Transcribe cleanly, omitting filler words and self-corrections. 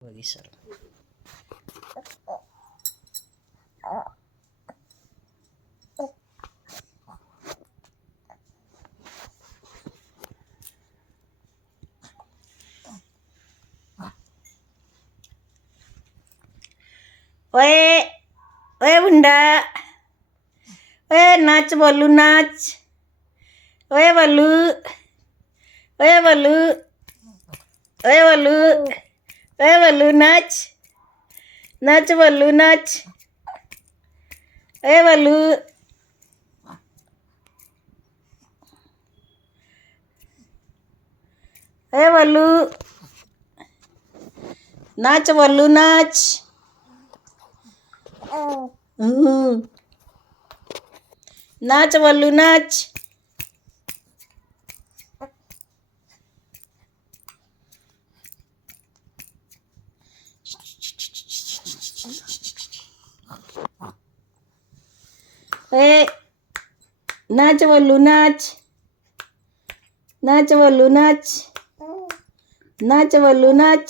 తీశారు. ओए ओए बुंडा ओए नाच बोलू नाच ओए बोलू ओए बोलू ओए बोलू ओए बोलू नाच नाच बोलू नाच ओए बोलू ओए बोलू नाच बोलू नाच नाच बोलू नाच ए नाच बोलू नाच नाच बोलू नाच नाच बोलू नाच